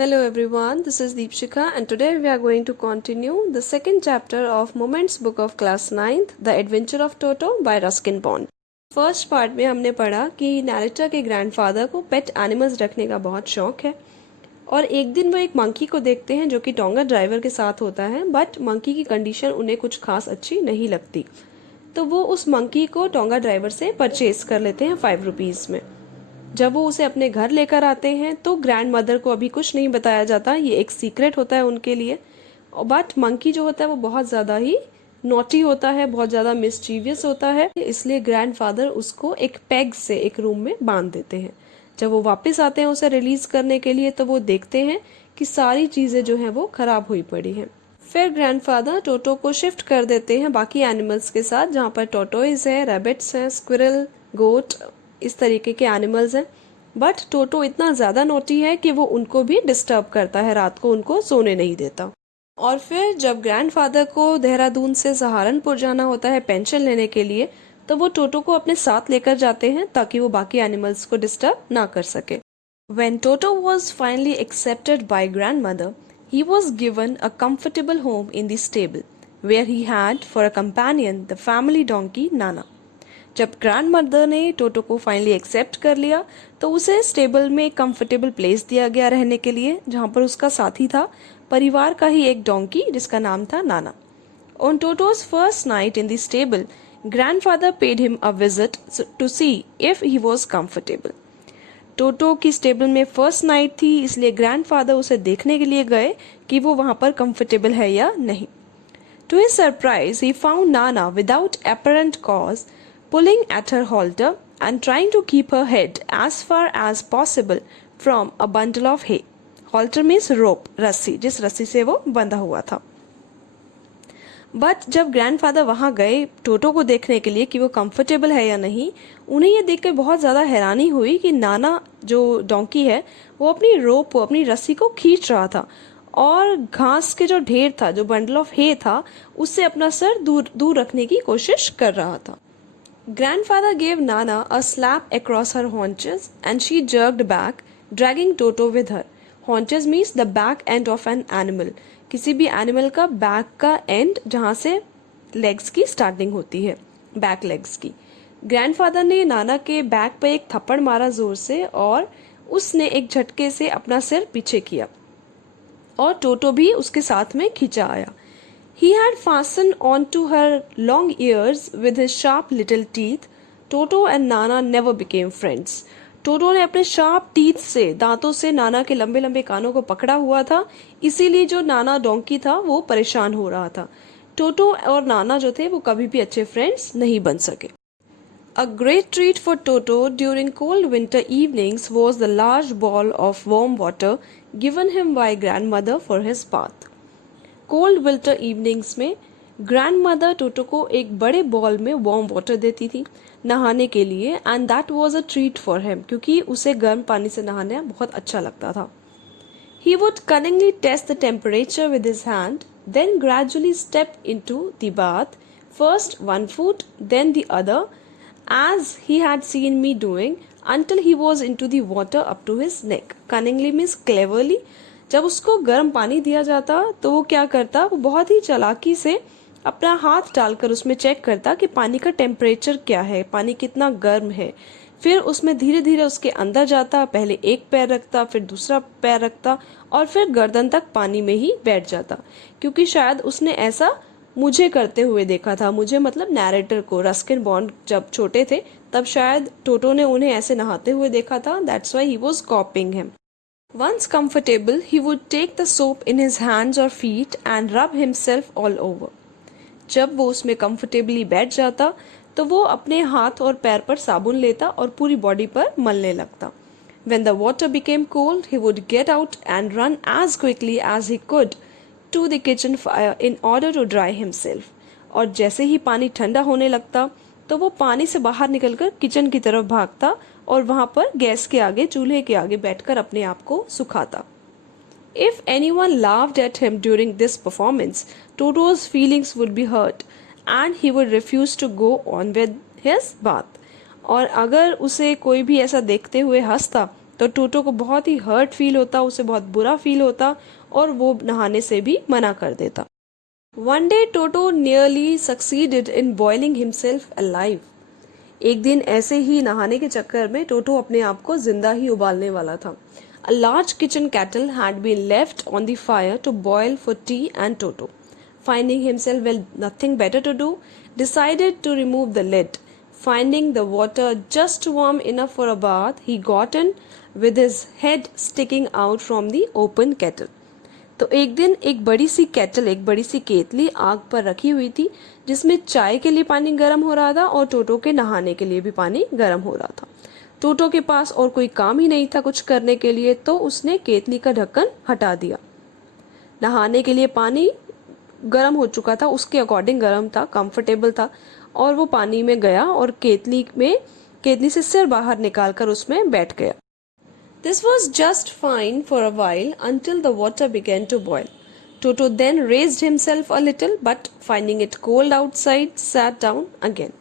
Hello everyone, this is Deepshika and today we are going to continue the second chapter of Moments book of class 9th, The Adventure of Toto by Ruskin Bond. First part में हमने पढ़ा कि narrator के grandfather को pet animals रखने का बहुत शौक है और एक दिन वो एक मंकी को देखते हैं जो कि टोंगा ड्राइवर के साथ होता है, बट मंकी की कंडीशन उन्हें कुछ खास अच्छी नहीं लगती, तो वो उस मंकी को टोंगा ड्राइवर से परचेज कर लेते हैं 5 रुपीज़ में। जब वो उसे अपने घर लेकर आते हैं तो ग्रैंड मदर को अभी कुछ नहीं बताया जाता, ये एक सीक्रेट होता है उनके लिए। बट मंकी जो होता है वो बहुत ज़्यादा ही नॉटी होता है, बहुत ज़्यादा मिस्चीवियस होता है, इसलिए ग्रैंडफादर उसको एक पेग से एक रूम में बांध देते हैं। जब वो वापस आते हैं उसे रिलीज करने के लिए तो वो देखते हैं कि सारी चीज़ें जो हैं वो खराब हुई पड़ी हैं। फिर ग्रैंडफादर टोटो को शिफ्ट कर देते हैं बाकी एनिमल्स के साथ, जहाँ पर टोटोइज है, रैबिट्स हैं, स्क्विरल, गोट, इस तरीके के एनिमल्स हैं। बट टोटो इतना ज़्यादा नोटी है कि वो उनको भी डिस्टर्ब करता है, रात को उनको सोने नहीं देता। और फिर जब ग्रैंडफादर को देहरादून से सहारनपुर जाना होता है पेंशन लेने के लिए, तो वो टोटो को अपने साथ लेकर जाते हैं ताकि वो बाकी एनिमल्स को डिस्टर्ब ना कर सके। When Toto was finally accepted by grandmother, he was given a comfortable home in the stable, where he had for a companion the family donkey Nana. जब ग्रैंड मदर ने टोटो को फाइनली एक्सेप्ट कर लिया तो उसे स्टेबल में एक comfortable place दिया गया रहने के लिए, जहाँ पर उसका साथी था परिवार का ही एक डोंकी जिसका नाम था Nana. On Toto's first night in the stable, grandfather paid him a visit to see if he was comfortable. Toto की स्टेबल में फर्स्ट नाइट थी, इसलिए ग्रैंडफादर उसे देखने के लिए गए कि वो वहाँ पर कंफर्टेबल है या नहीं। To his surprise he found Nana without apparent cause pulling at her halter and trying to keep her head as far as possible from a bundle of hay. Halter means rope, रस्सी, जिस रस्सी से वो बंधा हुआ था। But जब grandfather वहां गए टोटो को देखने के लिए कि वो कंफर्टेबल है या नहीं, उन्हें ये देखकर बहुत ज़्यादा हैरानी हुई कि नाना जो डोंकी है वो अपनी रोप, वो अपनी रस्सी को खींच रहा था और घास के जो ढेर था, जो बंडल ऑफ हे था, उससे अपना सर दूर दूर रखने की कोशिश कर रहा था। Grandfather gave Nana a slap across her haunches and she jerked back, dragging Toto with her. Haunches means the back end of an animal. किसी भी एनिमल का बैक का एंड जहाँ से लेग्स की स्टार्टिंग होती है, बैक लेग्स की। ग्रैंडफादर ने नाना के बैक पर एक थप्पड़ मारा जोर से और उसने एक झटके से अपना सिर पीछे किया और टोटो भी उसके साथ में खींचा आया। He had fastened onto her long ears with his sharp little teeth. Toto and Nana never became friends. टोटो ने अपने शार्प टीथ से, दांतों से नाना के लंबे लंबे कानों को पकड़ा हुआ था, इसीलिए जो नाना डोंकी था वो परेशान हो रहा था। टोटो और नाना जो थे वो कभी भी अच्छे फ्रेंड्स नहीं बन सके। A great treat for Toto during cold winter evenings was the large ball of warm water given him by grandmother for his bath. Cold winter evenings में ग्रैंड मदर टोटो को एक बड़े बॉल में वार्म वाटर देती थी नहाने के लिए, and that was a treat for him, क्योंकि उसे गर्म पानी से नहाना बहुत अच्छा लगता था। He would cunningly test the temperature with his hand, then gradually step into the bath, first one foot then the other, as he had seen me doing, until he was into the water up to his neck. Cunningly means cleverly. जब उसको गर्म पानी दिया जाता तो वो क्या करता, वो बहुत ही चालाकी से अपना हाथ डालकर उसमें चेक करता कि पानी का टेम्परेचर क्या है, पानी कितना गर्म है। फिर उसमें धीरे धीरे उसके अंदर जाता, पहले एक पैर रखता, फिर दूसरा पैर रखता और फिर गर्दन तक पानी में ही बैठ जाता, क्योंकि शायद उसने ऐसा मुझे करते हुए देखा था। मुझे मतलब नैरेटर को, रस्किन बॉन्ड जब छोटे थे तब शायद टोटो ने उन्हें ऐसे नहाते हुए देखा था, that's why he was कॉपिंग him. Once comfortable, he would take the soap in his hands or feet and rub himself all over. जब वो उसमें कंफर्टेबली बैठ जाता तो वो अपने हाथ और पैर पर साबुन लेता और पूरी बॉडी पर मलने लगता। When the water became cold, he would get out and run as quickly as he could to the kitchen fire in order to dry himself. और जैसे ही पानी ठंडा होने लगता तो वो पानी से बाहर निकलकर किचन की तरफ भागता और वहां पर गैस के आगे, चूल्हे के आगे बैठकर अपने आप को सुखाता। If anyone laughed at him during this performance, Toto's feelings would be hurt and he would refuse to go on with his bath. और अगर उसे कोई भी ऐसा देखते हुए हंसता तो टोटो को बहुत ही हर्ट फील होता, उसे बहुत बुरा फील होता और वो नहाने से भी मना कर देता। One day Toto nearly succeeded in boiling himself alive. एक दिन ऐसे ही नहाने के चक्कर में टोटो अपने आप को जिंदा ही उबालने वाला था। A large kitchen kettle had been left on the fire to boil for tea and Toto, finding himself with nothing better to do, decided to remove the lid. Finding the water just warm enough for a bath, he got in with his head sticking out from the open kettle. तो एक दिन एक बड़ी सी kettle, एक बड़ी सी केतली आग पर रखी हुई थी जिसमें चाय के लिए पानी गर्म हो रहा था और टोटो के नहाने के लिए भी पानी गर्म हो रहा था। टोटो के पास और कोई काम ही नहीं था कुछ करने के लिए, तो उसने केतली का ढक्कन हटा दिया। नहाने के लिए पानी गर्म हो चुका था, उसके अकॉर्डिंग गर्म था, कंफर्टेबल था, और वो पानी में गया और केतली से सिर बाहर निकालकर उसमें बैठ गया। This was just fine for a while until the water began to boil. Toto then raised himself a little, but finding it cold outside, sat down again.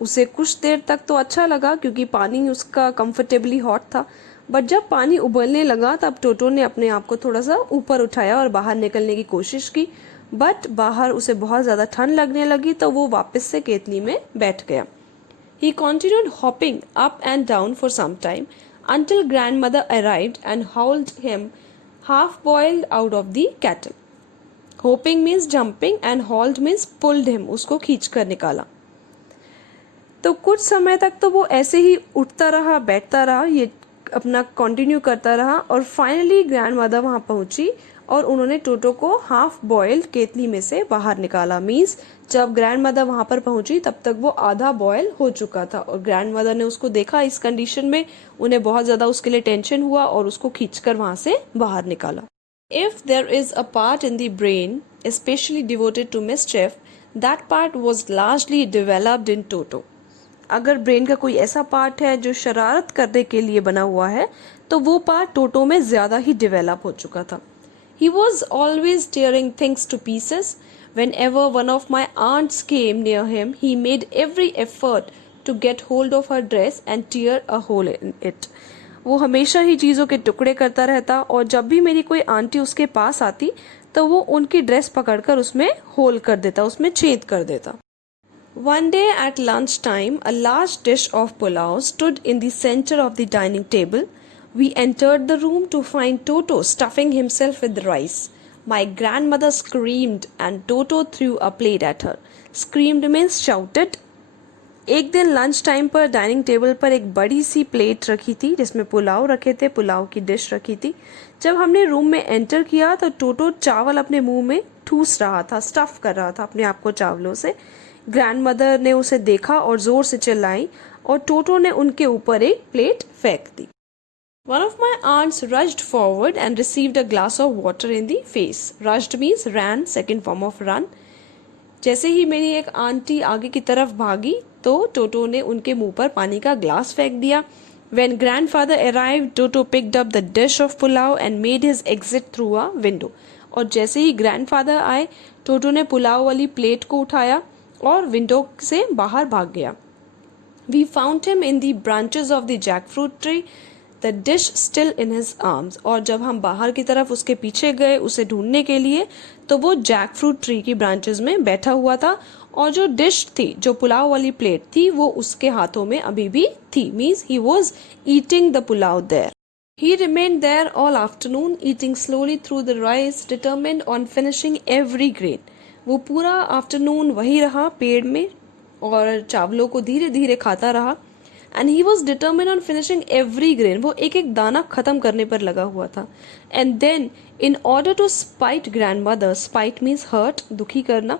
उसे कुछ देर तक तो अच्छा लगा क्योंकि पानी उसका कंफर्टेबली हॉट था, बट जब पानी उबलने लगा तब टोटो ने अपने आप को थोड़ा सा ऊपर उठाया और बाहर निकलने की कोशिश की, बट बाहर उसे बहुत ज़्यादा ठंड लगने लगी तो वो वापस से केतली में बैठ गया। He continued hopping up and down for some time until grandmother arrived and hauled him half-boiled out of the kettle. Hopping means jumping and hauled means pulled him, उसको खींच कर निकाला। तो कुछ समय तक तो वो ऐसे ही उठता रहा, बैठता रहा, ये अपना कंटिन्यू करता रहा और फाइनली ग्रैंडमदर वहां पहुंची और उन्होंने टोटो को हाफ बॉइल्ड केतली में से बाहर निकाला। मीन्स जब ग्रैंडमदर वहां पर पहुंची तब तक वो आधा बॉयल हो चुका था और ग्रैंडमदर ने उसको देखा इस कंडीशन में, उन्हें बहुत ज्यादा उसके लिए टेंशन हुआ और उसको खींचकर वहां से बाहर निकाला। If there is a part in the brain especially devoted to mischief, that part was largely developed in Toto. अगर ब्रेन का कोई ऐसा पार्ट है जो शरारत करने के लिए बना हुआ है तो वो पार्ट टोटो में ज्यादा ही डेवलप हो चुका था। He was always tearing things to pieces. Whenever one of my aunts came near him, he made every effort to get hold of her dress and tear a hole in it. वो हमेशा ही चीजों के टुकड़े करता रहता और जब भी मेरी कोई आंटी उसके पास आती तो वो उनकी ड्रेस पकड़कर उसमें होल कर देता, उसमें छेद कर देता। One day at lunchtime, a large dish of pulao stood in the center of the dining table. We entered the room to find Toto stuffing himself with rice. My grandmother screamed and Toto threw a plate at her. Screamed means shouted. एक दिन lunch time पर dining table पर एक बड़ी सी plate रखी थी जिसमें पुलाव रखे थे, पुलाव की डिश रखी थी। जब हमने रूम में एंटर किया तो टोटो चावल अपने मुंह में ठूस रहा था, स्टफ कर रहा था अपने आप को चावलों से। ग्रैंडमदर ने उसे देखा और जोर से चिल्लाई और टोटो ने उनके ऊपर एक प्लेट फेंक दी। One of my aunts rushed forward and received a glass of water in the face. Rushed means ran, second form of run. जैसे ही मेरी एक आंटी आगे की तरफ भागी तो टोटो ने उनके मुंह पर पानी का ग्लास फेंक दिया। When grandfather arrived, Toto picked up the dish of pulao and made his exit through a window. और जैसे ही ग्रैंडफादर आए, टोटो ने पुलाव वाली प्लेट को उठाया और विंडो से बाहर भाग गया। We found him in the branches of the jackfruit tree, the dish still in his arms. और जब हम बाहर की तरफ उसके पीछे गए उसे ढूंढने के लिए तो वो जैकफ्रूट ट्री की ब्रांचेस में बैठा हुआ था और जो डिश थी, जो पुलाव वाली प्लेट थी, वो उसके हाथों में अभी भी थी। Means he was eating the pulao there. He remained there all afternoon, eating slowly through the rice, determined on finishing every grain. वो पूरा आफ्टरनून वही रहा पेड़ में और चावलों को धीरे धीरे खाता रहा। And he was determine on finishing every grain, वो एक एक दाना खत्म करने पर लगा हुआ था। And then in order to spite grandmother, spite means hurt, दुखी करना,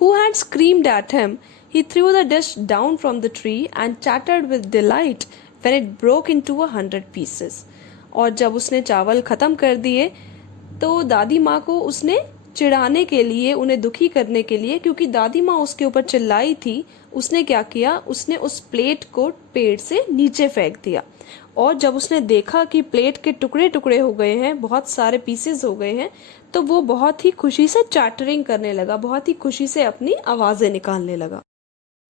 who had screamed at him, he threw the dish down from the tree and chattered with delight when it broke into 100 pieces. और जब उसने चावल खत्म कर दिए तो दादी माँ को उसने चिढ़ाने के लिए, उन्हें दुखी करने के लिए, क्योंकि दादी माँ उसके ऊपर चिल्लाई थी, उसने क्या किया, उसने उस प्लेट को पेड़ से नीचे फेंक दिया। और जब उसने देखा कि प्लेट के टुकड़े टुकड़े हो गए हैं, बहुत सारे पीसेस हो गए हैं, तो वो बहुत ही खुशी से चैटरिंग करने लगा, बहुत ही खुशी से अपनी आवाजें निकालने लगा।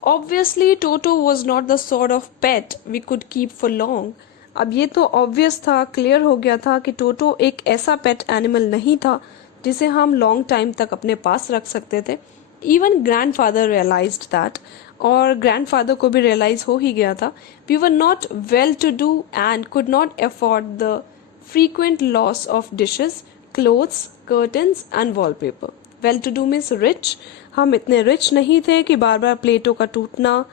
Obviously, Toto was not the sort of pet we could keep for long. अब ये तो ऑब्वियस था, क्लियर हो गया था कि टोटो एक ऐसा पेट एनिमल नहीं था जिसे हम लॉन्ग टाइम तक अपने पास रख सकते थे। इवन ग्रैंडफादर रियलाइज्ड दैट, और ग्रैंडफादर को भी रियलाइज हो ही गया था। We were not well to do and could not afford the frequent loss of dishes, clothes, curtains and wallpaper. Well to do means rich. हम इतने रिच नहीं थे कि बार बार प्लेटों का टूटना,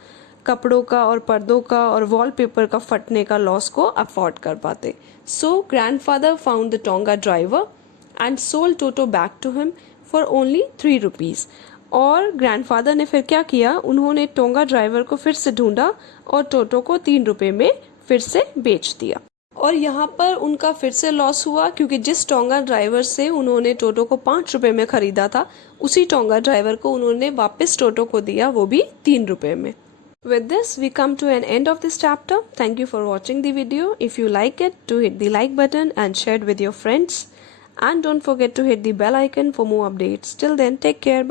कपड़ों का और पर्दों का और वॉलपेपर का फटने का लॉस को अफोर्ड कर पाते। So grandfather found the Tonga driver and sold Toto back to him for only 3 rupees. और ग्रैंडफादर ने फिर क्या किया, उन्होंने टोंगा ड्राइवर को फिर से ढूंढा और टोटो को 3 रुपए में फिर से बेच दिया। और यहाँ पर उनका फिर से लॉस हुआ क्योंकि जिस टोंगा ड्राइवर से उन्होंने टोटो को 5 रुपए में खरीदा था, उसी टोंगा ड्राइवर को उन्होंने वापस टोटो को दिया, वो भी 3 रुपए में। With this, we come to an end of this chapter. Thank you for watching the video. If you like it, do hit the like button and share it with your friends. And don't forget to hit the bell icon for more updates. Till then, take care.